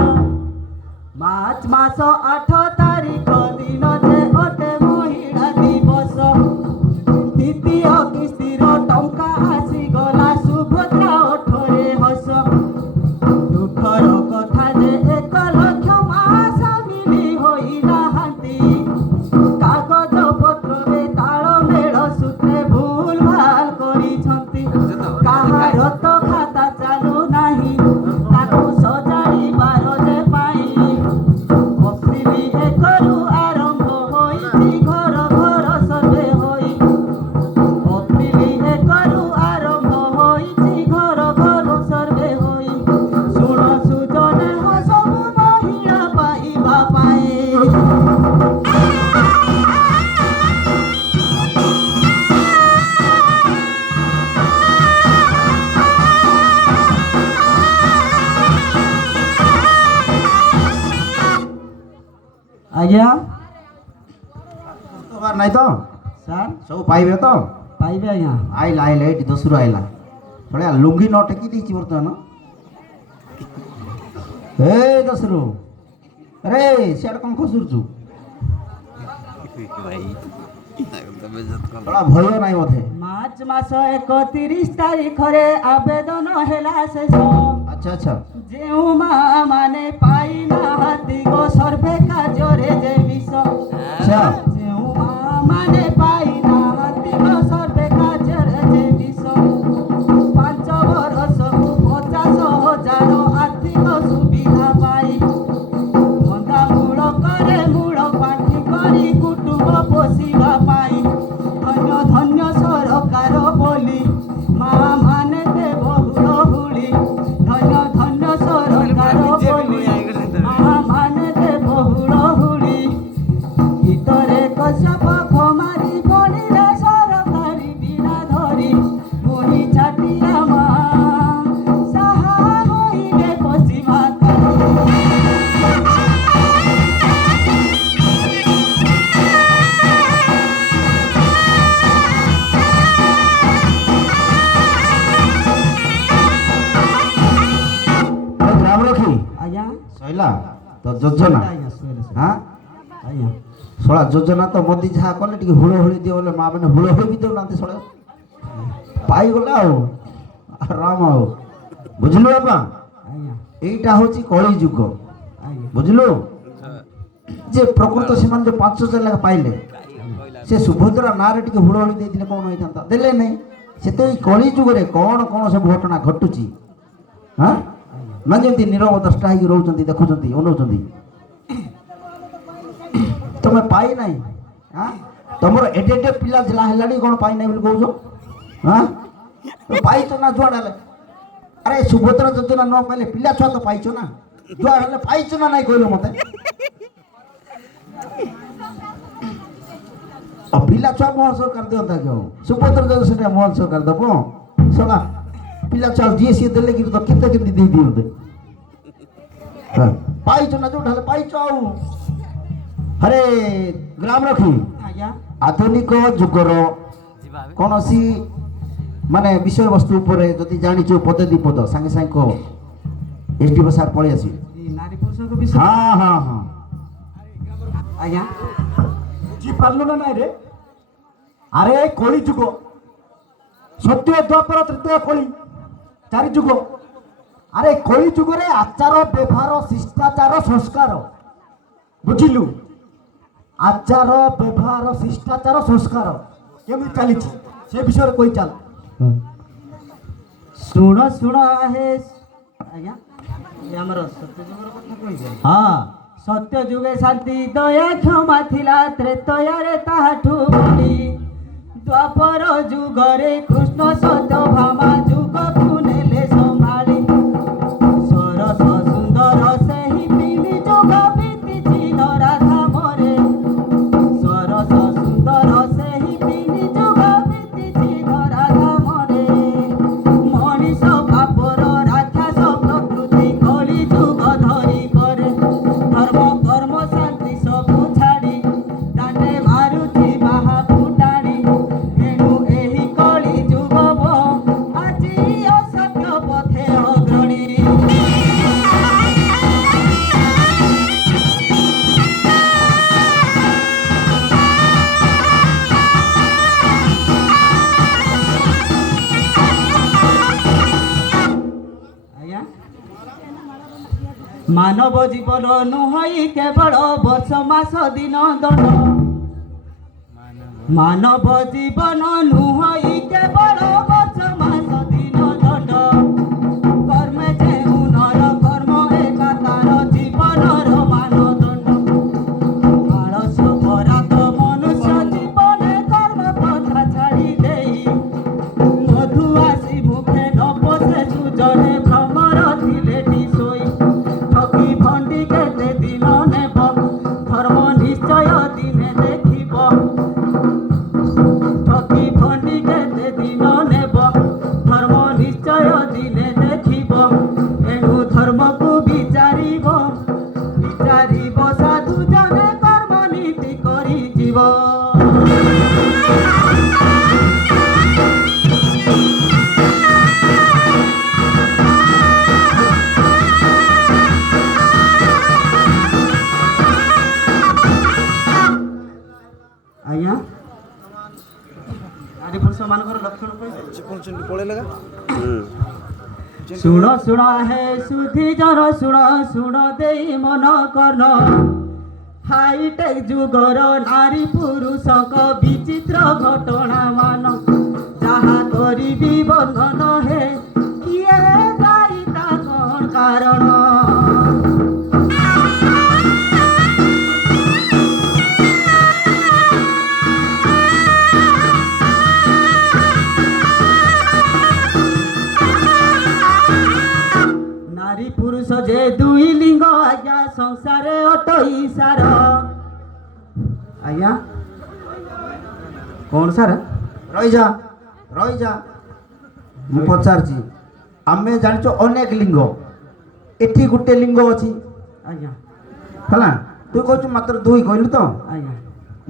ମାର୍ଚ୍ଚ ମାସ 8 ତାରିଖ ଦିନ ଯେ ଅଟେ ମହିଳା ଦିବସ ଦ୍ୱିତୀୟ କିସ୍ତିର ଟଙ୍କା ଆସିଗଲା ସୁଭଦ୍ରା ଓଠରେ ହସ ଦୁଃଖର କଥା ଯେ 1 ଲକ୍ଷ ମା ସାମିଲ ହୋଇନାହାନ୍ତି କାଗଜ ପତ୍ରରେ ତାଳମେଳ ସୂତ୍ରେ ଭୁଲ ଭାଲ କରିଛନ୍ତି କାହାର ତ ଖାତା ଚାଲୁ ନାହିଁ ତାକୁ ସଜାଡ଼ିବାର ଯେ ପାଇଁ ଅପ୍ରିଲ 1ରୁ ଆରମ୍ଭ ହୋଇଛି ଘର ଘର ସର୍ଭେ ହୋଇ ଅପ୍ରିଲ 1ରୁ ଆରମ୍ଭ ହୋଇଛି ଘର ଘର ସର୍ଭେ ହୋଇ ଶୁଣ ସୁଜନେ ସବୁ ମହିଳା ପାଇବା ପାଇଁ ଆଜ୍ଞା ହବାର ନାଇଁ ତ ସାର୍ ସବୁ ପାଇବେ ତ ପାଇବେ ଆଜ୍ଞା ଆଇଲା ଏଇଠି 10ରୁ ଆଇଲା ଶଳେ ଲୁଙ୍ଗି ନ ଟେକି ଦେଇଛି ବର୍ତ୍ତମାନ ଏ 10ରୁ ଆରେ ସିଆଡ଼େ କ'ଣ ଖସୁଛୁ ଶଳା ଭୟ ନାହିଁ ବୋଧେ ମାର୍ଚ୍ଚ ମାସ 31 ତାରିଖରେ ଆବେଦନ ହେଲା ଶେଷ ଆଚ୍ଛା ଯେଉଁ ମା ମାନେ ପାଇନାହାନ୍ତି ଗୋ ସର୍ଭେ କାର୍ଯ୍ୟରେ ଯେ ବିଷ ଯେଉଁ ମା ମାନେ ପାଇନାହାନ୍ତି ଗୋ ସର୍ଭେ କାର୍ଯ୍ୟରେ ଯେ ବିଷ 5 ବର୍ଷକୁ 50,000 ଆର୍ଥିକ ସୁବିଧା ପାଇ ଧନ୍ଦା ମୂଳ କରେ ମୂଳ ପାଣ୍ଠି କରି କୁଟୁମ୍ବ ପୋଷିବା ପାଇଁ ଧନ୍ୟ ଧନ୍ୟ ସରକାର ବୋଲି ମା ମାନେ ଦେବ ହୁଳହୁଳି ଧନ୍ୟ ଧନ୍ୟ ସରକାର ବୋଲି ମା ମାନେ ଦେବ ହୁଳହୁଳି ଗୀତରେ କଶ୍ୟପ ଖମାରି ଗଣିଲେ ସରକାରୀ ବିନା ଧରି ମୁହିଁ ଛାଟିଆ ମା ସାହା ହୋଇଲେ ପଶିବା ଗ୍ରାମରକ୍ଷୀ ଆଜ୍ଞା ସଇଲା ତ ଯୋଜନା ଆଜ୍ଞା ଶୁଣିଲେ ହଁ ଆଜ୍ଞା ଶଳା ଯୋଜନା ତ ମୋଦି ଯାହା କଲେ ଟିକେ ହୁଳହୁଳି ଦିଅ ବୋଲେ ମା ମାନେ ହୁଳହୁଳି ବି ଦେଉନାହାନ୍ତି ଶଳା ପାଇଗଲା ଆଉ ରାମ ଆଉ ବୁଝିଲୁ ବାପା ଆଜ୍ଞା এইটা হচ্ছে কলি যুগ ଆଜ୍ଞା বুঝলো যে প্রকৃত সেমান যে 5,000 লেখা পাইলে ସେ ସୁଭଦ୍ରା ନାଁରେ ଟିକେ ହୁଳହୁଳି ଦେଇଥିଲେ କ'ଣ ହେଇଥାନ୍ତା, ଦେଲେ ନାହିଁ। ସେତେ ଏଇ କଳି ଯୁଗରେ କ'ଣ କ'ଣ ସବୁ ଘଟଣା ଘଟୁଛି, ହଁ ନା ଯେମିତି ନିରବ ଦଶଟା ହେଇକି ରହୁଛନ୍ତି, ଦେଖୁଛନ୍ତି, ଅନଉଛନ୍ତି। ତମେ ପାଇ ନାହିଁ, ହଁ ତମର ଏଟେ ଏଟେ ପିଲା ଥିଲା ହେଲାଣି କ'ଣ ପାଇ ନାହିଁ ବୋଲି କହୁଛ? ହଁ ପାଇଛ ନା ଯୁଆଡ଼େ ହେଲେ? ଆରେ ସୁଭଦ୍ରା ଯୋଜନା ନ ପାଇଲେ ପିଲା ଛୁଆ ତ ପାଇଛ ନା, ଯୁଆଡ଼େ ହେଲେ ପାଇଛ ନା ନାଇଁ କହିଲ ମତେ? ପିଲା ଛୁଆ ମୋହନ ସରକାର ଦିଅନ୍ତା କି? ସୁଭଦ୍ରା ଯୋଜନା ସେଟା ମୋହନ ସରକାର ଦବ? ସଲା ପିଲା ଛୁଆ ଯିଏ ସିଏ ଦେଲେ କି ତ କେତେ କେମିତି ଦେଇ ଦିଅନ୍ତେ। ପାଇଛ ନା ଯୋଉଟା ହେଲେ ପାଇଛ। ଆଉ ଆରେ ଗ୍ରାମ ରଖି ଆଜ୍ଞା ଆଧୁନିକ ଯୁଗର କୌଣସି ମାନେ ବିଷୟବସ୍ତୁ ଉପରେ ଯଦି ଜାଣିଛୁ ପଦେ ଦୁଇ ପଦ ସାଙ୍ଗେ ସାଙ୍ଗେ କହ, ଏସଡିଓ ସାର୍ ପଳେଇ ଆସିବେ। ନାରୀ ପୁରୁଷଙ୍କ ବିଷୟ ହଁ ହଁ ହଁ ଆଜ୍ଞା ବୁଝିପାରିଲୁ ନା ନାଇଁ ରେ? ଆରେ କଳି ଯୁଗ, ସତ୍ୟ ଦ୍ୱାପର ତୃତୀୟ କଳି, 4 ଯୁଗ। ଆରେ କଳି ଯୁଗରେ ଆଚାର ବ୍ୟବହାର ଶିଷ୍ଟାଚାର ସଂସ୍କାର, ବୁଝିଲୁ? ଆଚାର ବ୍ୟବହାର ଶିଷ୍ଟାଚାର ସଂସ୍କାର କେମିତି ଚାଲିଛି ସେ ବିଷୟରେ କହି ଚାଲ। ଶୁଣ ଶୁଣ ହେ ଆଜ୍ଞା ଏ ଆମର ସତ୍ୟଯୁଗର କଥା କହିବେ। ହଁ ସତ୍ୟ ଯୁଗେ ଶାନ୍ତି ଦୟା କ୍ଷମା ଥିଲା, ତ୍ରେତୟାରେ ତାହାଠୁ ବଳି। ଦ୍ୱାପର ଯୁଗରେ କୃଷ୍ଣ ସତ୍ୟ ଭାମା ଯୁଗକୁ ନେଲେ ସମ୍ଭାଳି। ସରସ ସୁନ୍ଦର ସେହି ତିନି ଯୁଗ ବିତିଛି ଧରାଧାମରେ। ସରସ ସୁନ୍ଦର ସେହି ତିନି ଯୁଗ ବିତିଛି ଧରାଧାମରେ। ମଣିଷ ପାପର ରାକ୍ଷସ ପ୍ରକୃତି କଳି ଯୁଗ ଧରି କରେ। ଧର୍ମ କର୍ମ ଶାନ୍ତି ସବୁ ଛାଡ଼ି ଦାଣ୍ଡେ ମାରୁଛି ବାହା ଫୁଟାଣି। ଏଣୁ ଏହି କଳି ଯୁଗ ଆଜି ଅସତ୍ୟ ପଥେ ଅଗ୍ରଣୀ। ଆଜ୍ଞା ମାନବ ଜୀବନ ନୁହଁଇ କେବଳ ବର୍ଷ ମାସ ଦିନ ଦଣ୍ଡ। ମାନବ ଜୀବନ ନୁହଁଇ କେବଳ ବର୍ଷ ମାସ ଦିନ ଦଣ୍ଡ। କର୍ମେ ଯେଉଁ ନର କର୍ମ ଏକା ତାର ଜୀବନର ମାନଦଣ୍ଡ। ଆଳସ ଭରା ତ ମନୁଷ୍ୟ ଜୀବନେ କର୍ମ ପ୍ରଥା ଛାଡ଼ି ଦେଇ। ମଧୁ ଆସି ମୁଖେ ନ ପଶେ ସୁଜନେ ଭ୍ରମର ଥିଲେଟି ଶୋଇ। ଠକି ଭଣ୍ଡି କେତେ ଦିନ ନେବ, ଧର୍ମ ନିଶ୍ଚୟ ଦିନେ ଦେଖିବ। ଠକି ଭଣ୍ଡି କେତେ ଦିନ ନେବ, ଧର୍ମ ନିଶ୍ଚୟ ଦିନେ ଦେଖିବ। ଏଣୁ ଧର୍ମକୁ ବିଚାରିବ, ବିଚାରିବ ସାଧୁ ଜନେ କର୍ମ ନୀତି କରିଯିବ। ଆଜ୍ଞା ନାରୀ ପୁରୁଷ ମାନଙ୍କର ଲକ୍ଷଣ କହିବେ। ଶୁଣ ଶୁଣ ହେ ସୁଧି ଜନ ଶୁଣ ଶୁଣ ଦେଇ ମନ କର୍ଣ୍ଣ। ହାଇଟେକ୍ ଯୁଗର ନାରୀ ପୁରୁଷଙ୍କ ବିଚିତ୍ର ଘଟଣା ମାନ। ଯାହା କରିବି ବନ୍ଧନ ହେ କିଏ ଦାୟୀ ତା କ'ଣ କାରଣ। ନାରୀ ପୁରୁଷ ଯେ ଦୁଇ ଲିଙ୍ଗ ଆଜ୍ଞା ସଂସାରେ ଅଟଇ ସାର। ଆଜ୍ଞା କ'ଣ ସାର୍? ରହିଯା ରହିଯା, ମୁଁ ପଚାରୁଛି। ଆମେ ଜାଣିଛୁ ଅନେକ ଲିଙ୍ଗ, ଏଠି ଗୋଟେ ଲିଙ୍ଗ ଅଛି ଆଜ୍ଞା ହେଲା। ତୁ କହୁଛୁ ମାତ୍ର 2 କହିଲୁ ତ। ଆଜ୍ଞା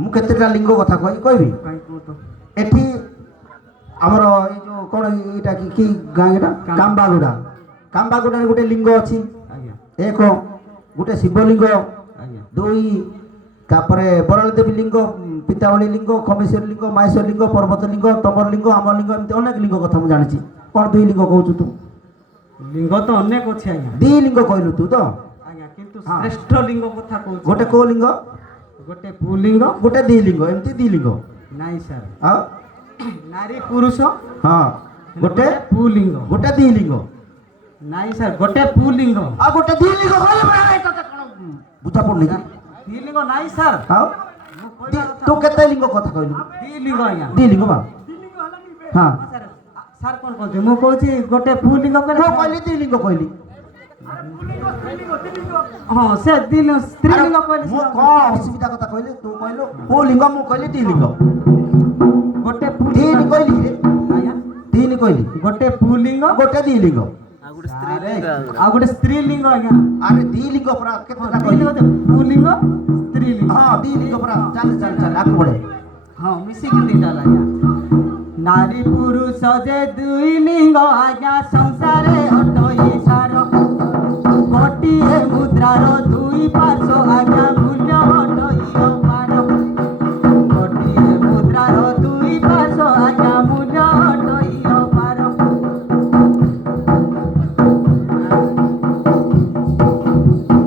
ମୁଁ କେତେଟା ଲିଙ୍ଗ କଥା କହିବି। କାଇଁ କୁହ ତ। ଏଠି ଆମର ଏଇ ଯୋଉ କ'ଣ ଏଇଟା କି ଗାଁ ଏଇଟା କାମ୍ବାଗୁଡ଼ା। କାମ୍ବାଗୁଡ଼ାରେ ଗୋଟେ ଲିଙ୍ଗ ଅଛି, ଆଜ୍ଞା 1 ଗୋଟେ ଶିବଲିଙ୍ଗ, ଆଜ୍ଞା 2 ତାପରେ ବରାଳ ଦେବୀ ଲିଙ୍ଗ, ପିତାବଳୀ ଲିଙ୍ଗ, ଖମେଶ୍ୱର ଲିଙ୍ଗ, ମାହେଶ୍ୱର ଲିଙ୍ଗ, ପର୍ବତ ଲିଙ୍ଗ, ତମର ଲିଙ୍ଗ, ଆମ ଲିଙ୍ଗ, ଏମିତି ଅନେକ ଲିଙ୍ଗ କଥା ମୁଁ ଜାଣିଛି। କ'ଣ 2 ଲିଙ୍ଗ କହୁଛୁ ତୁ? ଲିଙ୍ଗ ତ ଅନେକ ଅଛି ଆଜ୍ଞା। 2 ଲିଙ୍ଗ କହିଲୁ ତୁ ତ। ଆଜ୍ଞା କିନ୍ତୁ ହଁ। ଶ୍ରେଷ୍ଠ ଲିଙ୍ଗ କଥା କହୁଛି। ଗୋଟେ କୋଉ ଲିଙ୍ଗ? ଗୋଟେ ପୁଲିଙ୍ଗ, ଗୋଟେ 2 ଲିଙ୍ଗ, ଏମିତି 2 ଲିଙ୍ଗ। ନାଇଁ ସାର୍ ଆଉ ନାରୀ ପୁରୁଷ ହଁ ଗୋଟେ ପୁଲିଙ୍ଗ ଗୋଟେ ଦି ଲିଙ୍ଗ ନାଇଁ ସାର୍ ଗୋଟେ ପୁଲିଙ୍ଗ ଆଉ ଗୋଟେ ଦି ଲିଙ୍ଗ କହିଲେ ପରା ଏଟା ତ କଣ ବୁଝା ପଡୁନି କି? ଦିଲିଙ୍ଗ ନାଇଁ ସାର୍ ଆଉ ମୁଁ କହିବା କଥା ତୁ କେତେ ଲିଙ୍ଗ କଥା କହିଲୁ ଦିଲିଙ୍ଗ ଆଜ୍ଞା ଦି ଲିଙ୍ଗ ବା ହଁ ସାର୍ ସାର୍ କଣ କହୁଛି ମୁଁ କହୁଛି ଗୋଟେ ପୁଲିଙ୍ଗ ମୁଁ କହିଲି ଦି ଲିଙ୍ଗ କହିଲି ହଁ ସେ ଦିଲିଙ୍ଗ ସ୍ତ୍ରୀଲିଙ୍ଗ ଆରେ, କହିଲେ ମୁଁ ସାର୍। କଣ ଅସୁବିଧା କଥା କହିଲି ତୁ କହିଲୁ କୋଉ ଲିଙ୍ଗ ମୁଁ କହିଲି ଦି ଲିଙ୍ଗ ଗୋଟେ ତିନି ପୁଲିଙ୍ଗ କହିଲି ରେ ଆଜ୍ଞା ତିନି କହିଲି ଗୋଟେ ପୁଲିଙ୍ଗ ଗୋଟେ ଦି ଲିଙ୍ଗ ଆଉ ଗୋଟେ ସ୍ତ୍ରୀଲିଙ୍ଗ ଆଜ୍ଞା ଆରେ ଦି ଲିଙ୍ଗ ପରା ହଁ କେତେଟା କହିଲି ଦିଲିଙ୍ଗ ପୁଲିଙ୍ଗ ସ୍ତ୍ରୀଲିଙ୍ଗ ହଁ ଦି ଲିଙ୍ଗ ପରା ଚାଲ ଚାଲ ଚାଲ ଆଗକୁ ବଢେ ହଁ ମିଶିକି ଦିଟା ଆଜ୍ଞା ନାରୀ ପୁରୁଷ ଯେ ଦୁଇ ଲିଙ୍ଗ ଆଜ୍ଞା ସଂସାରେ ଅଟଇ ସାର ଗୋଟିଏ ମୁଦ୍ରାର ଦୁଇ ପାର୍ଶ୍ୱ ଆଜ୍ଞା ମୂଲ୍ୟ ଅଟଇ ଅପାର ଗୋଟିଏ ମୁଦ୍ରାର ଦୁଇ ପାର୍ଶ୍ୱ ଆଜ୍ଞା ମୂଲ୍ୟ ଅଟଇ ଅପାର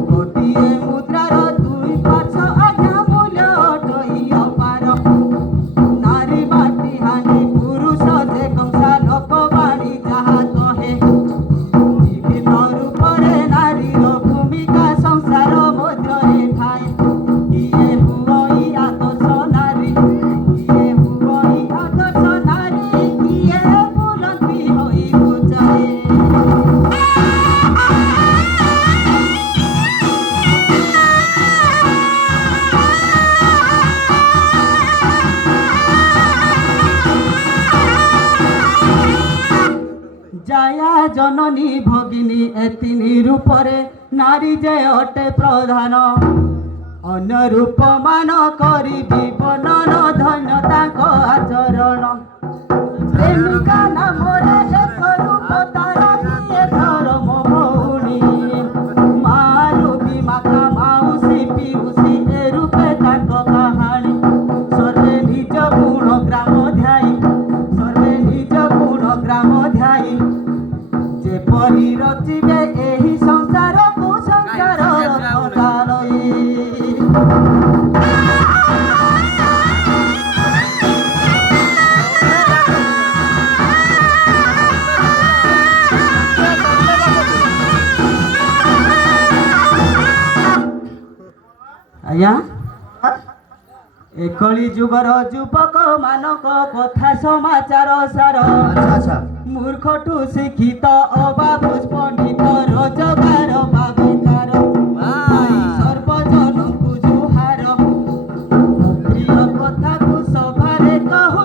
ଗୋଟିଏ ମୁଦ୍ରାର ଦୁଇ ପାର୍ଶ୍ୱ ଆଜ୍ଞା ମୂଲ୍ୟ ଅଟଇ ଅପାର ନାରୀ ବାଟି ହାନି ପୁରୁଷ ଯେ କଂସା ଲୋକବାଣୀ ଯାହା କହେ ବିଭିନ୍ନ ରୂପରେ ନାରୀର ଭୂମିକା ସଂସାର ମଧ୍ୟରେ ଥାଏ କିଏ ହୁଅଇ ଆଦର୍ଶ ନାରୀ କିଏ ହୁଅଇ ଆଦର୍ଶ ନାରୀ କିଏ ବୁଲନ୍ତି ହୋଇ ବୁଝାଏ जया जननी भगिनी एतिनी रूपरे नारी जे अटे प्रधान अन्य रूप मान करी विपणन धन्यता आचरण प्रेमिका नामरे एक रूप तारा किए धर्म भौणी मारुबी माता माउसी पिउसी ए रूपे ताक कहानी सर्वे निज गुण ग्राम ध्याई सर्वे निज गुण ग्राम ध्याई जेपरि रचिबे एही संसारକୁ ସଂସାର ରତ୍ନଦାଳୟୀ ଆଜ୍ଞା ଏକଳି ଯୁଗର ଯୁବକ ମାନଙ୍କ କଥା ସମାଚାର ସାର ଆଚ୍ଛା ଆଚ୍ଛା ମୂର୍ଖଠୁ ଶିକ୍ଷିତ ଅବାବୁଝ ପଣ୍ଡିତ ରୋଜଗାର ବା ବେକାର ଭାଇ ସର୍ବଜନଙ୍କୁ ଜୁହାର ପ୍ରିୟ କଥାକୁ ସଭାରେ କହ